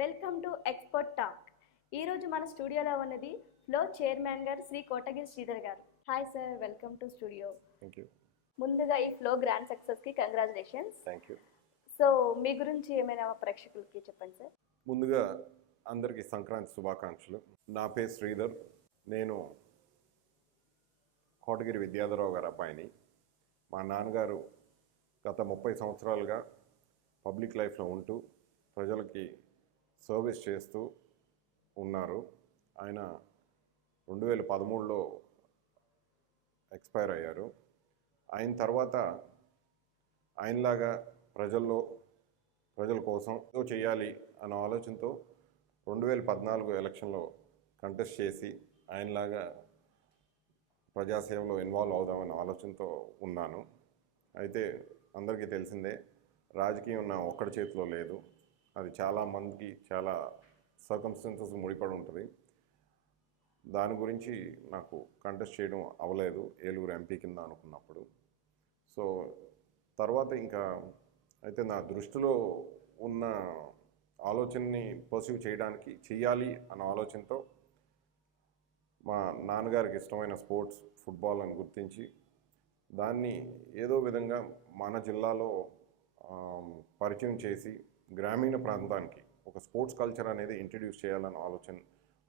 Welcome to expert talk. ఈరోజు మన స్టూడియోలో ఉన్నది ఫ్లో చైర్మన్ గారు శ్రీ కోటగిరి శ్రీధర్ గారు. Hi sir, welcome to studio. Thank you. ముందుగా ఈ ఫ్లో గ్రాండ్ సక్సెస్కి కంగ్రాచులేషన్స్. Thank you. సో మీ గురించి ఏమైనా ప్రేక్షకులకి చెప్పండి సార్. ముందుగా అందరికీ సంక్రాంతి శుభాకాంక్షలు. నా పేరు శ్రీధర్. నేను కోటగిరి విద్యాధరరావు గారి అబ్బాయిని. మా నాన్నగారు గత 30 సంవత్సరాలుగా పబ్లిక్ లైఫ్లో ఉంటూ ప్రజలకి సర్వీస్ చేస్తూ ఉన్నారు. ఆయన 2013లో ఎక్స్పైర్ అయ్యారు. ఆయన తర్వాత ఆయనలాగా ప్రజల కోసం ఏదో చేయాలి అన్న ఆలోచనతో 2014 ఎలక్షన్లో కంటెస్ట్ చేసి ఆయనలాగా ప్రజాసేవలో ఇన్వాల్వ్ అవుదామన్న ఆలోచనతో ఉన్నాను. అయితే అందరికీ తెలిసిందే, రాజకీయం నా ఒక్కడి చేతిలో లేదు. అది చాలా మందికి చాలా సర్కమ్స్టెన్సెస్ ముడిపడి ఉంటుంది. దాని గురించి నాకు కంటెస్ట్ చేయడం అవ్వలేదు ఏలూరు ఎంపీ కింద అనుకున్నప్పుడు. సో తర్వాత ఇంకా అయితే నా దృష్టిలో ఉన్న ఆలోచనని పర్సీవ్ చేయడానికి చెయ్యాలి అన్న ఆలోచనతో మా నాన్నగారికి ఇష్టమైన స్పోర్ట్స్ ఫుట్బాల్ అని గుర్తించి దాన్ని ఏదో విధంగా మన జిల్లాలో పరిచయం చేసి గ్రామీణ ప్రాంతానికి ఒక స్పోర్ట్స్ కల్చర్ అనేది ఇంట్రడ్యూస్ చేయాలన్న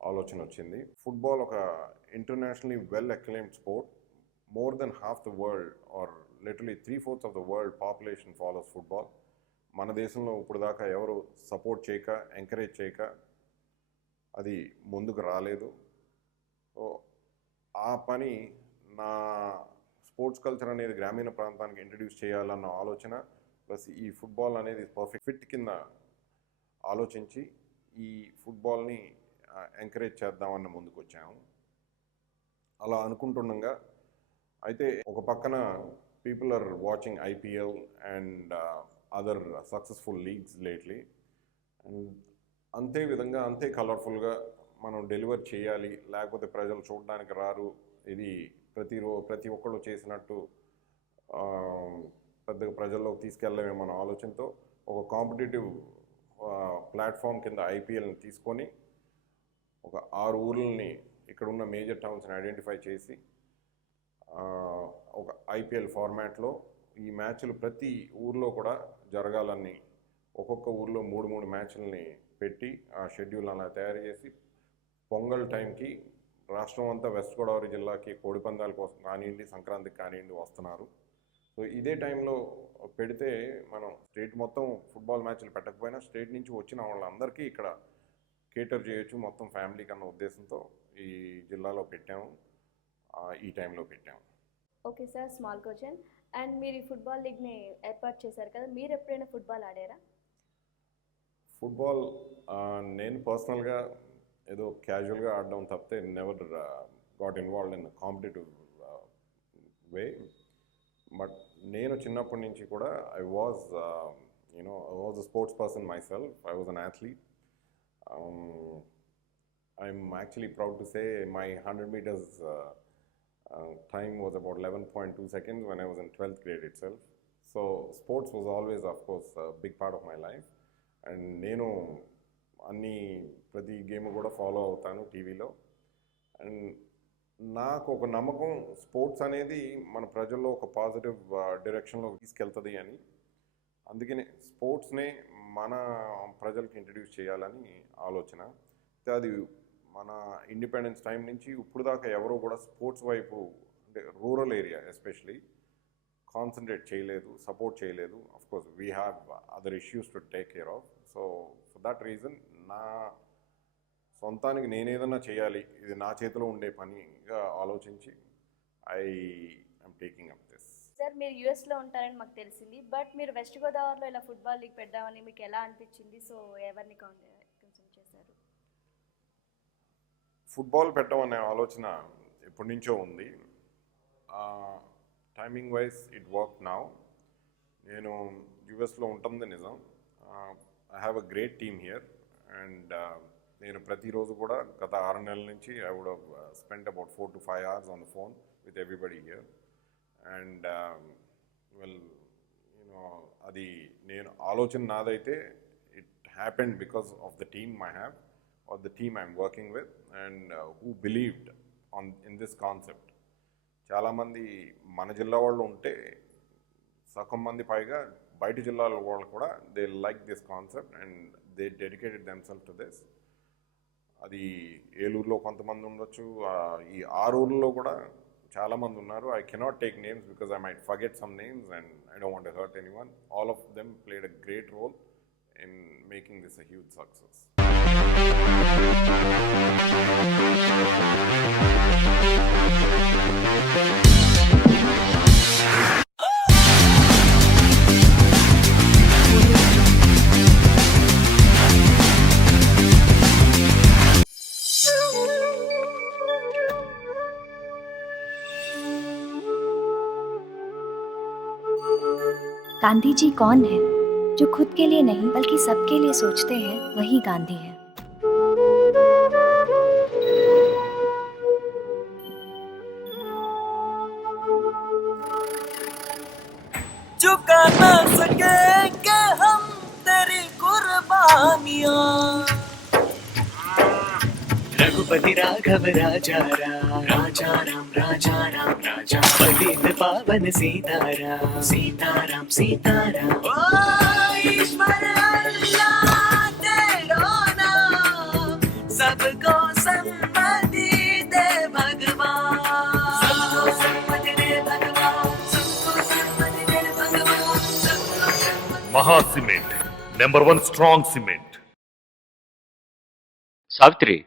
ఆలోచన వచ్చింది. ఫుట్బాల్ ఒక internationally well acclaimed sport. More than half the world are literally 3/4 of the world population follows football. మన దేశంలో ఇప్పుడు దాకా ఎవరు సపోర్ట్ చేయక ఎంకరేజ్ చేయక అది ముందుకు రాలేదు. సో ఆ పని నా స్పోర్ట్స్ కల్చర్ అనేది గ్రామీణ ప్రాంతానికి ఇంట్రడ్యూస్ చేయాలన్న ఆలోచన ప్లస్ ఈ ఫుట్బాల్ అనేది పర్ఫెక్ట్ ఫిట్ కింద ఆలోచించి ఈ ఫుట్బాల్ని ఎంకరేజ్ చేద్దామన్న ముందుకు వచ్చాము. అలా అనుకుంటుండగా అయితే ఒక పక్కన people are watching IPL and other successful leagues lately, and అంతే విధంగా అంతే కలర్ఫుల్గా మనం డెలివర్ చేయాలి, లేకపోతే ప్రజలు చూడడానికి రారు, ఇది ప్రతి ఒక్కళ్ళు చేసినట్టు పెద్దగా ప్రజల్లోకి తీసుకెళ్ళలేమన్న ఆలోచనతో ఒక కాంపిటేటివ్ ప్లాట్ఫామ్ కింద ఐపీఎల్ని తీసుకొని ఒక 6 ఊర్లని ఇక్కడ ఉన్న మేజర్ టౌన్స్ని ఐడెంటిఫై చేసి ఒక ఐపీఎల్ ఫార్మాట్లో ఈ మ్యాచ్లు ప్రతి ఊర్లో కూడా జరగాలని ఒక్కొక్క ఊర్లో 3 మ్యాచ్లని పెట్టి ఆ షెడ్యూల్ అలా తయారు చేసి పొంగల్ టైంకి రాష్ట్రం అంతా వెస్ట్ గోదావరి జిల్లాకి కోడిపందాల కోసం కానివ్వండి, సంక్రాంతికి కానివ్వండి వస్తున్నారు. సో ఇదే టైంలో పెడితే మనం స్టేట్ మొత్తం ఫుట్బాల్ మ్యాచ్లు పెట్టకపోయినా స్టేట్ నుంచి వచ్చిన వాళ్ళందరికీ ఇక్కడ కేటర్ చేయొచ్చు మొత్తం ఫ్యామిలీకి అన్న ఉద్దేశంతో ఈ జిల్లాలో పెట్టాము, ఈ టైంలో పెట్టాము. Okay sir, small question. And మీరు ఈ ఫుట్బాల్ లీగ్ని ఏర్పాటు చేశారు కదా, మీరు ఎప్పుడైనా ఫుట్బాల్ ఆడారా? ఫుట్బాల్ నేను పర్సనల్గా ఏదో క్యాజువల్గా ఆడడం తప్పితే never got involved in competitive way. But నేను చిన్నప్పటి నుంచి కూడా I was a sports person my self. I was an athlete. I'm actually proud to say my 100 meters time was about 11.2 seconds when I was in 12th grade itself. So sports was always, of course, a big part of my life. And నేను ప్రతి game కూడా follow అవుతాను టీవీలో. And నాకు ఒక నమ్మకం, sports అనేది మన ప్రజల్లో ఒక పాజిటివ్ డైరెక్షన్లో తీసుకెళ్తుంది అని. అందుకనే స్పోర్ట్స్నే మన ప్రజలకు ఇంట్రడ్యూస్ చేయాలని ఆలోచన. అది మన ఇండిపెండెన్స్ టైం నుంచి ఇప్పుడు దాకా ఎవరు కూడా స్పోర్ట్స్ వైపు, అంటే రూరల్ ఏరియా ఎస్పెషలీ, కాన్సన్ట్రేట్ చేయలేదు, సపోర్ట్ చేయలేదు. Of course we have other issues to take care of. So for that reason నా సొంతానికి నేనేదన్నా చేయాలి, ఇది నా చేతిలో ఉండే పనిగా ఆలోచించి I'm taking up this. Sir, మీరు యూఎస్లో ఉంటారని మాకు తెలిసింది, బట్ మీరు వెస్ట్ గోదావరిలో ఇలా ఫుట్బాల్ లీగ్ పెడదామని మీకు ఎలా అనిపించింది? సో ఎవరిని కన్సల్ట్ చేశారు? ఫుట్బాల్ పెట్టడం అనే ఆలోచన ఎప్పటి నుంచో ఉంది. Timing wise it work now. నేను యూఎస్లో ఉంటుంది నిజం. I have a great team here. And నేను ప్రతిరోజు కూడా గత 6 నెలల నుంచి I would have spent about 4 to 5 hours on the phone with everybody here. And well అది నేను ఆలోచన నాదైతే it happened because of the team I have or the team I'm working with and who believed in this concept. చాలామంది మన జిల్లా వాళ్ళు ఉంటే సగం మంది పైగా బయట జిల్లాల వాళ్ళు కూడా they like this concept and they dedicated themselves to this. అది ఏలూరులో కొంతమంది ఉండొచ్చు, ఈ ఆరూరులో కూడా చాలామంది ఉన్నారు. I cannot take names because I might forget some names and I don't want to hurt anyone. All of them played a great role in making this a huge success. Gandhi ji कौन है? जो खुद के लिए नहीं बल्कि सबके लिए सोचते हैं, वही गांधी है। चुका ना सकेंगे हम तेरी कुर्बानियां। रघुपति राघव राजा राम, राजा राम राजा राम राजा, पतित पावन सीताराम, सीताराम सीताराम। ओ ईश्वर अल्लाह तेरा नाम, सबको सम्मति दे भगवान, सबको सम्मति दे भगवान, सबको सम्मति दे भगवान, सबको सम्मति। మహా cement #1 strong cement. Savitri,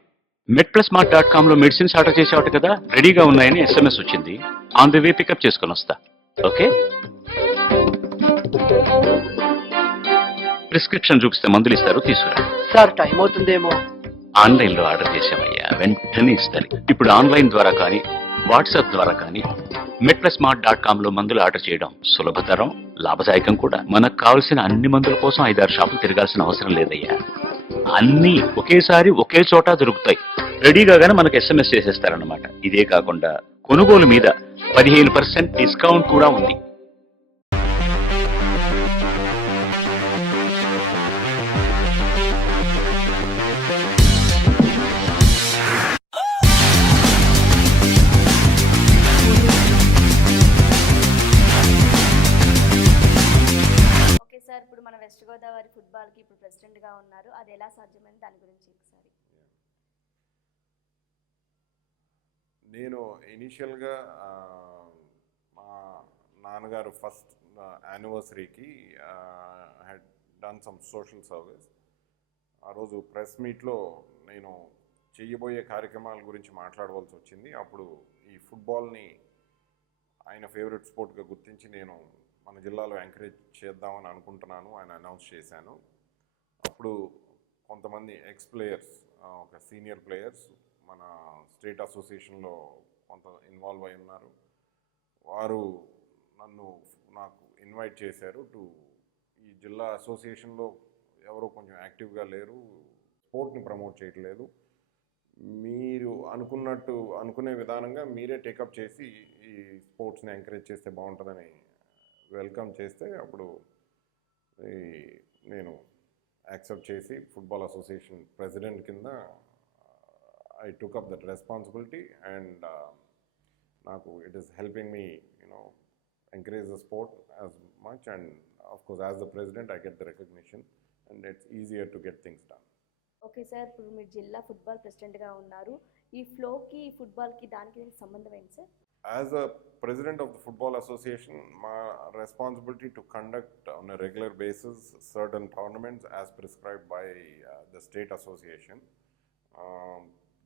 medplusmart.com లో మెడిసిన్స్ ఆర్డర్ చేసావట కదా, రెడీగా ఉన్నాయని SMS వచ్చింది. ఆన్ ది వే పికప్ చేసుకొని వస్తా. ఓకే, ప్రిస్క్రిప్షన్ చూపిస్తే మందులు ఇస్తారు, తీసుకురా. సార్ టైం అవుతుందేమో. ఆన్లైన్ లో ఆర్డర్ చేసామయ్యా, వెంటనే ఇస్తారు. ఇప్పుడు ఆన్లైన్ ద్వారా కానీ వాట్సాప్ ద్వారా కానీ medplusmart.com లో మందులు ఆర్డర్ చేయడం సులభతరం, లాభదాయకం కూడా. మనకు కావాల్సిన అన్ని మందుల కోసం 5-6 షాపులు తిరగాల్సిన అవసరం లేదయ్యా. అన్నీ ఒకేసారి ఒకే చోట దొరుకుతాయి. రెడీగా గానీ మనకు SMS చేసేస్తారన్నమాట. ఇదే కాకుండా కొనుగోలు మీద 15% డిస్కౌంట్ కూడా ఉంది. ఓకే సార్, ఇప్పుడు మన వెస్ట్ గోదావరి ఫుట్బాల్కి ఇప్పుడు ప్రెసిడెంట్గా ఉన్నారు. అది ఎలా సాధ్యమైంది దాని గురించి ఒకసారి. నేను ఇనీషియల్గా మా నాన్నగారు ఫస్ట్ యానివర్సరీకి had done some social service. ఆ రోజు ప్రెస్ మీట్లో నేను చేయబోయే కార్యక్రమాల గురించి మాట్లాడవలసి వచ్చింది. అప్పుడు ఈ ఫుట్బాల్ని ఆయన ఫేవరెట్ స్పోర్ట్గా గుర్తించి నేను మన జిల్లాలో ఎంకరేజ్ చేద్దామని అనుకుంటున్నాను అని అనౌన్స్ చేశాను. అప్పుడు కొంతమంది ఎక్స్ ప్లేయర్స్, ఒక సీనియర్ ప్లేయర్స్ మన స్టేట్ అసోసియేషన్లో కొంత ఇన్వాల్వ్ అయి ఉన్నారు. వారు నాకు ఇన్వైట్ చేశారు టు, ఈ జిల్లా అసోసియేషన్లో ఎవరో కొంచెం యాక్టివ్గా లేరు, స్పోర్ట్ని ప్రమోట్ చేయట్లేదు, మీరు అనుకునే విధానంగా మీరే టేకప్ చేసి ఈ స్పోర్ట్స్ని ఎంకరేజ్ చేస్తే బాగుంటుందని వెల్కమ్ చేస్తే, అప్పుడు నేను యాక్సెప్ట్ చేసి ఫుట్బాల్ అసోసియేషన్ ప్రెసిడెంట్ కింద I took up that responsibility and నాకు it is helping me encourage the sport as much, and of course as the president I get the recognition and it's easier to get things done. Okay sir, ఇప్పుడు మీరు జిల్లా football ప్రెసిడెంట్గా ఉన్నారు. ఈ ఫ్లోకి ఫుట్బాల్కి దానికి సంబంధం ఏంటి sir? As a president of the Football Association, my responsibility to conduct on a regular basis certain tournaments as prescribed by the state association.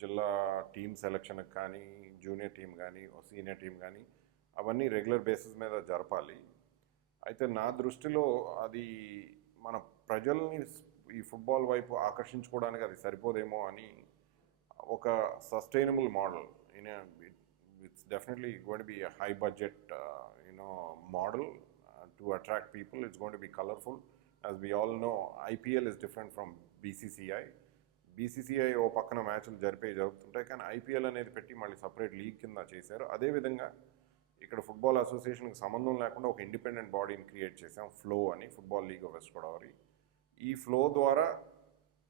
జిల్లా టీమ్ సెలక్షన్కి కానీ, జూనియర్ టీం కానీ, సీనియర్ టీం కానీ, అవన్నీ రెగ్యులర్ బేసిస్ మీద జరపాలి. అయితే నా దృష్టిలో అది మన ప్రజల్ని ఈ ఫుట్బాల్ వైపు ఆకర్షించుకోవడానికి అది సరిపోదేమో అని ఒక sustainable model, it's definitely going to be a high budget model to attract people. It's going to be colorful. As we all know, IPL is different from BCCI. BCCI ఓ పక్కన మ్యాచ్లు జరుగుతుంటాయి, కానీ IPL అనేది పెట్టి మళ్ళీ సపరేట్ లీగ్ కింద చేశారు. అదేవిధంగా ఇక్కడ ఫుట్బాల్ అసోసియేషన్కి సంబంధం లేకుండా ఒక ఇండిపెండెంట్ బాడీని క్రియేట్ చేసాం, ఫ్లో అని, football league of West Godavari. ఈ ఫ్లో ద్వారా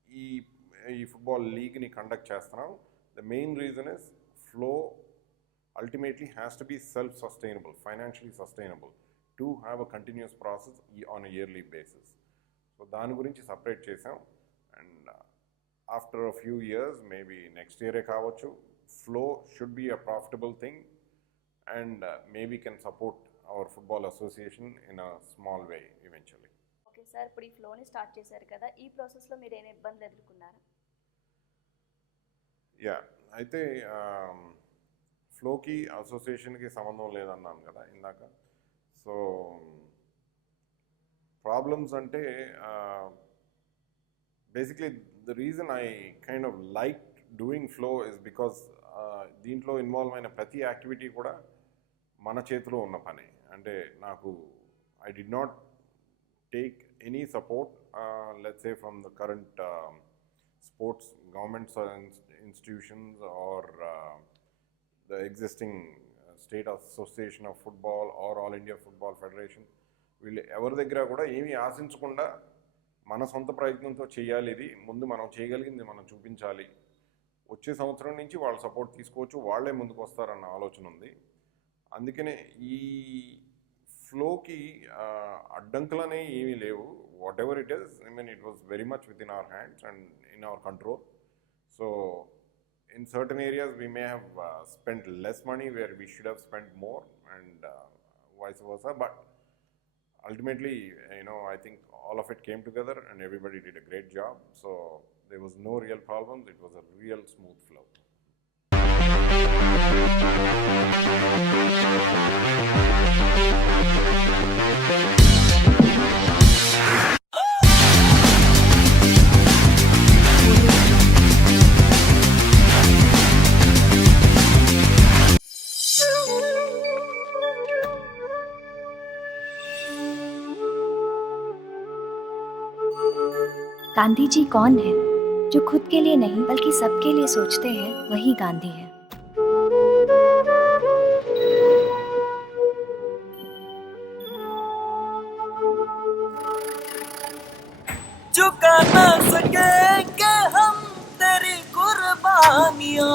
ఈ ఈ ఫుట్బాల్ లీగ్ని కండక్ట్ చేస్తున్నాం. The main reason is flow ultimately has to be self-sustainable, financially sustainable to have a continuous process on a yearly basis. So దాని గురించి separate చేసాం. And after a few years, maybe next ఇయరే కావచ్చు, flow should be a profitable thing and maybe can support our football association in a small way eventually. Okay sir, ఇప్పుడు ఈ ఫ్లోని start చేశారు కదా, ఈ ప్రాసెస్లో మీరు ఏమైనా ఇబ్బందులు ఎదుర్కొన్నారా? యా, అయితే ఫ్లోకి అసోసియేషన్కి సంబంధం లేదన్నాను కదా ఇందాక. సో ప్రాబ్లమ్స్ అంటే basically the reason I kind of like doing flow is because దీంట్లో ఇన్వాల్వ్ అయిన ప్రతి యాక్టివిటీ కూడా మన చేతిలో ఉన్న పని. అంటే నాకు I did not take any support, let's say from the current sports government institutions or the existing state association of football or all India football federation. వీళ్ళు ఎవరి దగ్గర కూడా ఏమీ ఆశించకుండా మన సొంత ప్రయత్నంతో చేయాలి, ఇది ముందు మనం చేయగలిగింది మనం చూపించాలి, వచ్చే సంవత్సరం నుంచి వాళ్ళ సపోర్ట్ తీసుకోవచ్చు, వాళ్ళే ముందుకు వస్తారన్న ఆలోచన ఉంది. అందుకనే ఈ ఫ్లోకి అడ్డంకులు అనేవి ఏమీ లేవు. What ever it is, I mean it was very much with in our hands and in our control. So in certain areas we may have spent less money where we should have spent more, and vice versa, but ultimately, I think all of it came together and everybody did a great job. So there was no real problems, it was a real smooth flow. Gandhi ji कौन है? जो खुद के लिए नहीं बल्कि सबके लिए सोचते हैं, वही गांधी है। चुका ना सकेंगे हम तेरी कुर्बानियां।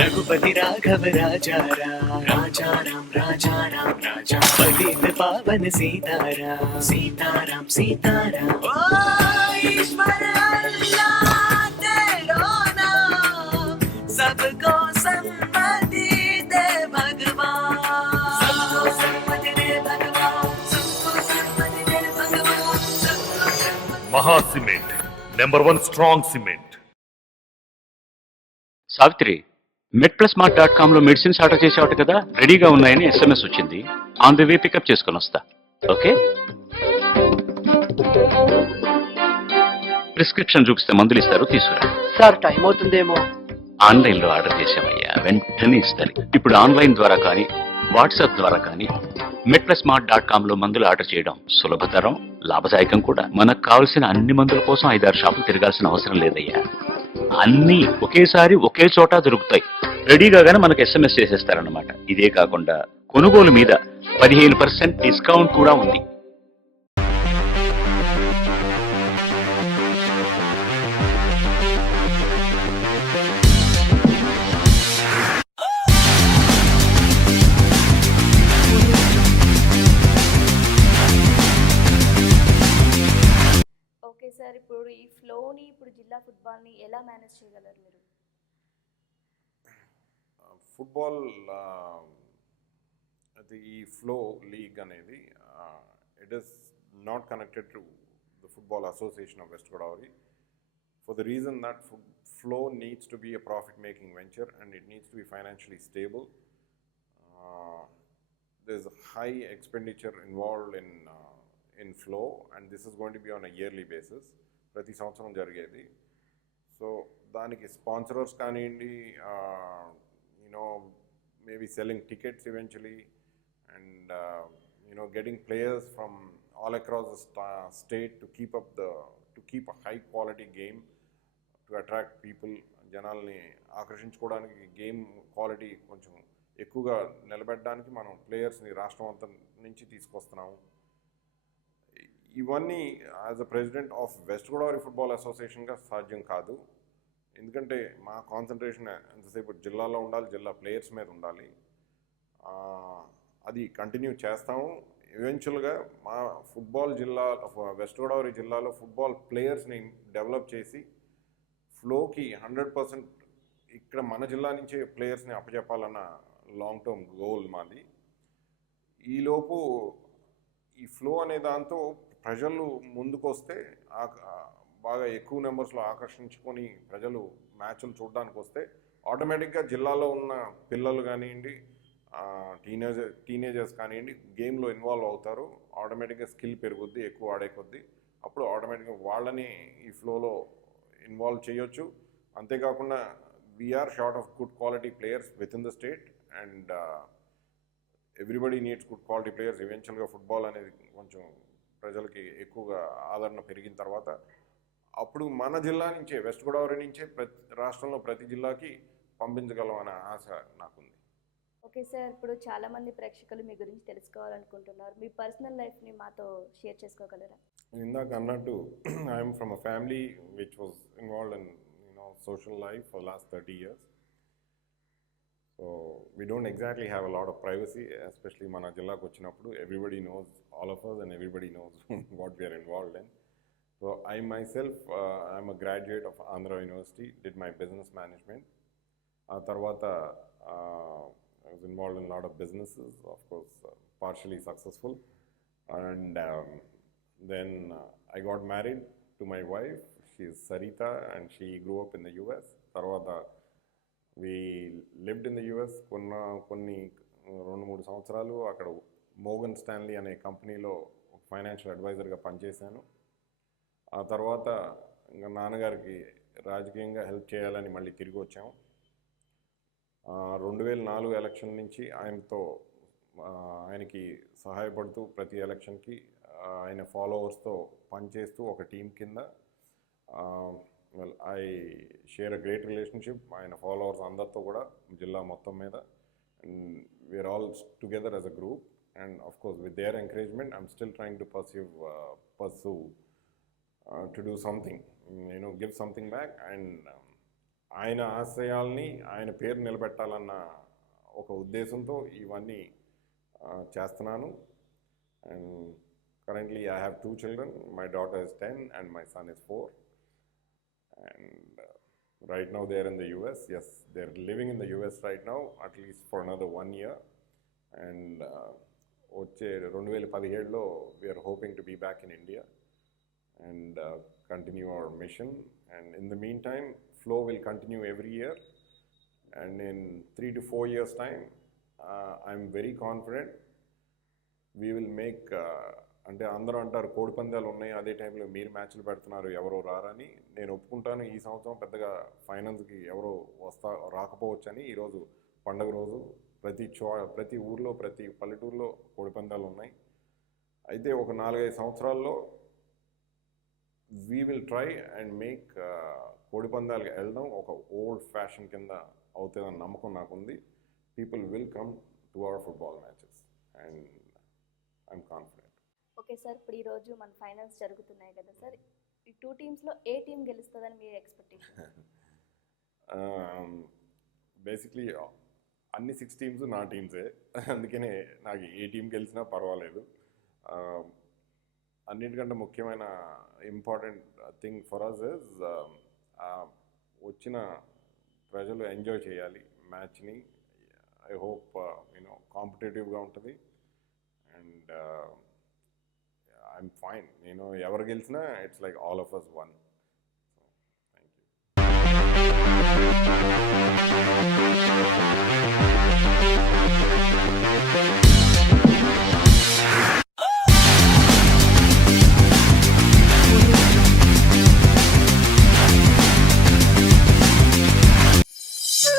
रघुपति राघव राजा राम, राजा राम राजा राम राजा, पतित पावन सीताराम, सीताराम सीताराम। ओ ईश्वर अल्लाह तेरा नाम, सबको सम्मति दे भगवान, सबको सम्मति दे भगवान, सबको सम्मति दे भगवान, सबको सम्मति। మహా cement #1 strong cement. Savitri, medplusmart.com లో మెడిసిన్స్ ఆర్డర్ చేసేవాట కదా, రెడీగా ఉన్నాయని SMS వచ్చింది. ఆన్ ది వే పికప్ చేసుకొని వస్తా. ఓకే, ప్రిస్క్రిప్షన్ చూపిస్తే మందులు ఇస్తారు, తీసుకురా. సార్ టైం అవుతుందేమో. ఆన్లైన్ లో ఆర్డర్ చేసామయ్యా, వెంటనే ఇస్తారు. ఇప్పుడు ఆన్లైన్ ద్వారా కానీ వాట్సాప్ ద్వారా కానీ medplusmart.com లో మందులు ఆర్డర్ చేయడం సులభతరం, లాభదాయకం కూడా. మనకు కావాల్సిన అన్ని మందుల కోసం 5-6 షాపులు తిరగాల్సిన అవసరం లేదయ్యా. అన్నీ ఒకేసారి ఒకే చోట దొరుకుతాయి. రెడీగానే మనకు SMS చేసేస్తారన్నమాట. ఇదే కాకుండా కొనుగోలు మీద 15% డిస్కౌంట్ కూడా ఉంది. ఓకే సార్, ఇప్పుడు ఈ ఫ్లోని, ఇప్పుడు జిల్లా ఫుట్బాల్ని ఎలా మేనేజ్ చేయగలరు మీరు? ఫుట్బాల్ అది ఈ ఫ్లో లీగ్ అనేది it is not connected to the football association of West Godavari for the reason that flow needs to be a profit making venture and it needs to be financially stable. There's a high expenditure involved in flow, and this is going to be on a yearly basis. ప్రతి సంవత్సరం జరిగేది. So దానికి sponsorers కానివ్వండి, maybe selling tickets eventually, and getting players from all across the state to keep a high quality game, to attract people, జనాల్ని ఆకర్షించుకోవడానికి, game quality కొంచెం ఎక్కువగా నిలబెట్టడానికి మనం ప్లేయర్స్ని రాష్ట్రం అంతా నుంచి తీసుకొస్తున్నాము. ఇవన్నీ as a president of West Godavari football అసోసియేషన్గా సాధ్యం కాదు. ఎందుకంటే మా కాన్సన్ట్రేషన్ ఎంతసేపు జిల్లాలో ఉండాలి, జిల్లా ప్లేయర్స్ మీద ఉండాలి. అది కంటిన్యూ చేస్తాము. ఈవెన్చువల్గా మా ఫుట్బాల్ జిల్లా వెస్ట్ గోదావరి జిల్లాలో ఫుట్బాల్ ప్లేయర్స్ని డెవలప్ చేసి ఫ్లోకి 100% ఇక్కడ మన జిల్లా నుంచే ప్లేయర్స్ని అప్పచెప్పాలన్న లాంగ్ టర్మ్ గోల్ మాది. ఈలోపు ఈ ఫ్లో అనే దాంతో ప్రజలు ముందుకు వస్తే బాగా ఎక్కువ నెంబర్స్లో ఆకర్షించుకొని ప్రజలు మ్యాచ్లు చూడడానికి వస్తే ఆటోమేటిక్గా జిల్లాలో ఉన్న పిల్లలు కానివ్వండి, టీనేజర్స్ కానివ్వండి, గేమ్లో ఇన్వాల్వ్ అవుతారు. ఆటోమేటిక్గా స్కిల్ పెరుగుద్ది ఎక్కువ ఆడే కొద్దీ. అప్పుడు ఆటోమేటిక్గా వాళ్ళని ఈ ఫ్లోలో ఇన్వాల్వ్ చేయొచ్చు. అంతేకాకుండా we are short of good quality players within the state and everybody needs good quality players. ఈవెన్చువల్గా ఫుట్బాల్ అనేది కొంచెం ప్రజలకి ఎక్కువగా ఆదరణ పెరిగిన తర్వాత అప్పుడు మన జిల్లా నుంచే వెస్ట్ గోదావరి నుంచే రాష్ట్రంలో ప్రతి జిల్లాకి పంపించగలం అనే ఆశ నాకుంది. ఓకే సార్, ఇప్పుడు చాలామంది ప్రేక్షకులు మీ గురించి తెలుసుకోవాలనుకుంటున్నారు. మీ పర్సనల్ లైఫ్ని మాతో షేర్ చేసుకోగలరా? ఇందాక అన్నట్టు I'm from a family which was involved in social life for last 30 years. So we don't exactly have a lot of privacy, especially మన జిల్లాకు వచ్చినప్పుడు. Everybody knows all of us and everybody knows what we are involved in. So I myself, I'm a graduate of Andhra University, did my business management. ఆ తర్వాత I was involved in a lot of businesses, of course partially successful. And then I got married to my wife. She is Sarita and she grew up in the US. తర్వాత we lived in the US కొన్ని 2-3 సంవత్సరాలు అక్కడ Morgan Stanley అనే కంపెనీలో financial అడ్వైజర్గా పనిచేశాను. ఆ తర్వాత ఇంకా నాన్నగారికి రాజకీయంగా హెల్ప్ చేయాలని మళ్ళీ తిరిగి వచ్చాము. 2004 ఎలక్షన్ నుంచి ఆయనకి సహాయపడుతూ ప్రతి ఎలక్షన్కి ఆయన ఫాలోవర్స్తో పనిచేస్తూ ఒక టీం కింద well, I share a great relationship. ఆయన ఫాలోవర్స్ అందరితో కూడా జిల్లా మొత్తం మీద, and we're all together as a group, and of course with their encouragement I'm still trying to pursue to do something, give something back. And ఆయన ఆశయాల్ని ఆయన పేరు నిలబెట్టాలన్న ఒక ఉద్దేశంతో ఇవన్నీ చేస్తున్నాను. And currently I have 2 children. My daughter is 10 and my son is 4. And right now they are in the US. Yes, they are living in the US right now, at least for another 1 year. And వచ్చే 2017లో we are hoping to be back in India and continue our mission. And in the meantime, flow will continue every year. And in 3 to 4 years time, I'm very confident we will make అంటే అందరూ అంటారు కోడి పందాలు ఉన్నాయి, అదే టైంలో మీరు మ్యాచ్లు పెడుతున్నారు, ఎవరో రారని. నేను ఒప్పుకుంటాను, ఈ సంవత్సరం పెద్దగా ఫైనల్స్కి ఎవరో రాకపోవచ్చని. ఈరోజు పండుగ రోజు ప్రతి ఊర్లో ప్రతి పల్లెటూరులో కోడి పందాలు ఉన్నాయి. అయితే ఒక 4-5 సంవత్సరాల్లో we will try and make కోడి పందాలకి వెళ్ళడం ఒక ఓల్డ్ ఫ్యాషన్ కింద అవుతుందని నమ్మకం నాకుంది. People will come to our football matches and I'm confident. Okay sir, ఇప్పుడు ఈరోజు మన ఫైనల్స్ జరుగుతున్నాయి కదా సార్, ఈ 2 టీమ్స్లో ఏ టీం గెలుస్తుందని మీ ఎక్స్పెక్టేషన్? బేసిక్లీ అన్ని 6 టీమ్స్ నా టీమ్సే, అందుకనే నాకు ఏ టీం గెలిచినా పర్వాలేదు. అన్నిటికంటే ముఖ్యమైన important thing for us is వచ్చిన ప్రజలు ఎంజాయ్ చేయాలి మ్యాచ్ని. ఐ హోప్ కాంపిటేటివ్గా ఉంటుంది. And I'm fine. ఎవరు గెలిచినా it's like all of us won. So,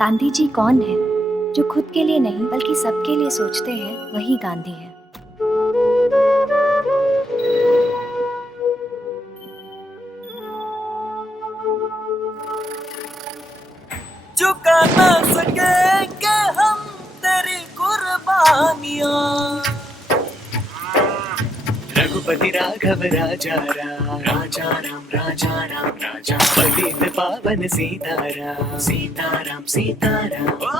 Gandhi ji कौन है? जो खुद के लिए नहीं बल्कि सबके लिए सोचते हैं, वही गांधी है. चुका ना सके कहानियाँ रघुपति राघव राजा राम राजा राम राजा पतित पावन सीताराम सीताराम सीताराम ओ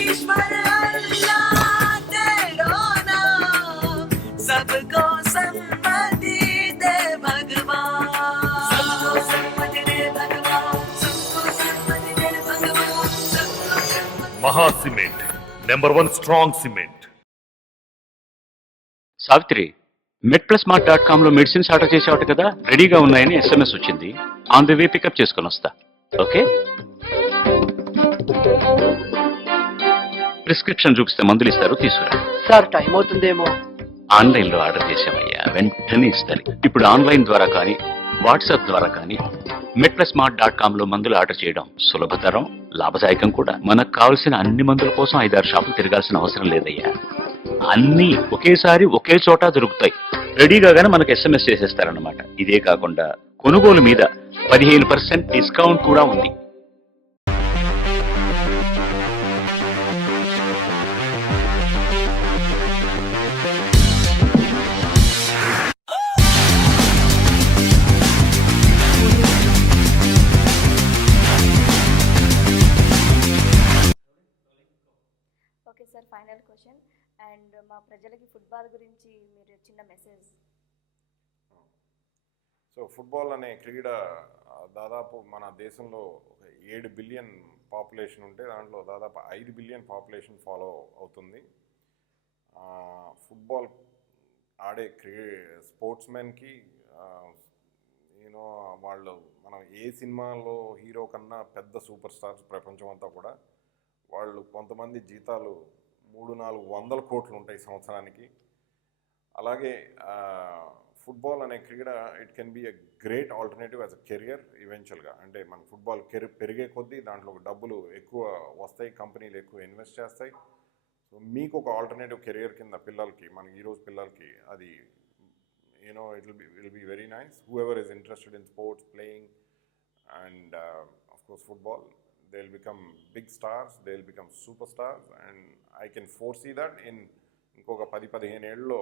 ईश्वर अल्लाह तेरो नाम सबको सम्मति दे भगवान सबको सम्मति दे भगवान सबको सम्मति दे भगवान सबको सम्मति Maha Cement, #1 strong cement. Savitri, MedPlusMart.com లో మెడిసిన్స్ ఆర్డర్ చేసేవాట కదా, రెడీగా ఉన్నాయని SMS వచ్చింది. ఆన్ ది వే పికప్ చేసుకొని వస్తా. ఓకే? ప్రిస్క్రిప్షన్ చూపిస్తే మందులు ఇస్తారు, తీసుకురా. సార్ టైం అవుతుందేమో. ఆన్లైన్ లో ఆర్డర్ చేసామయ్యా, వెంటనే ఇస్తాను. ఇప్పుడు ఆన్లైన్ ద్వారా కానీ వాట్సాప్ ద్వారా కానీ MedPlusMart.com లో మందులు ఆర్డర్ చేయడం సులభతరం, లాభదాయకం కూడా. మనకు కావాల్సిన అన్ని మందుల కోసం 5-6 షాపులు తిరగాల్సిన అవసరం లేదయ్యా. అన్నీ ఒకేసారి ఒకే చోట దొరుకుతాయి. రెడీగానే మనకు SMS చేసేస్తారన్నమాట. ఇదే కాకుండా కొనుగోలు మీద 15% డిస్కౌంట్ కూడా ఉంది. Okay sir, final question and మా ప్రజలకి ఫుట్బాల్ గురించి మీరు చిన్న మెసేజ్. సో ఫుట్బాల్ అనే క్రీడ దాదాపు మన దేశంలో 7 బిలియన్ పాపులేషన్ ఉంటే దాంట్లో దాదాపు 5 బిలియన్ పాపులేషన్ ఫాలో అవుతుంది. ఫుట్బాల్ ఆడే స్పోర్ట్స్మెన్కి యూనో వాళ్ళు మనం ఏ సినిమాలో హీరో కన్నా పెద్ద సూపర్ స్టార్స్ ప్రపంచం అంతా కూడా. వాళ్ళు కొంతమంది జీతాలు 300-400 కోట్లు ఉంటాయి సంవత్సరానికి. అలాగే ఫుట్బాల్ అనే క్రీడ it can be a great alternative as a career ఈవెన్చువల్గా. అంటే మన ఫుట్బాల్ పెరిగే కొద్దీ దాంట్లో డబ్బులు ఎక్కువ వస్తాయి, కంపెనీలు ఎక్కువ ఇన్వెస్ట్ చేస్తాయి. సో మీకు ఒక ఆల్టర్నేటివ్ కెరియర్ కింద పిల్లలకి, మన ఈరోజు పిల్లలకి అది you know it will be very nice. Who ever is interested in sports, playing and of course football, they will become big stars, they will become superstars, and I can foresee that in ఇంకొక 10-15 ఏళ్ళలో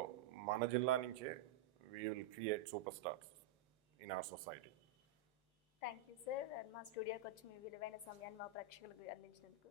మన జిల్లా నుంచే we will create superstars in our society. Thank you sir, మా స్టూడియోకి వచ్చి మీ విలువైన సమయాన్ని మా ప్రేక్షకులకు అందించినందుకు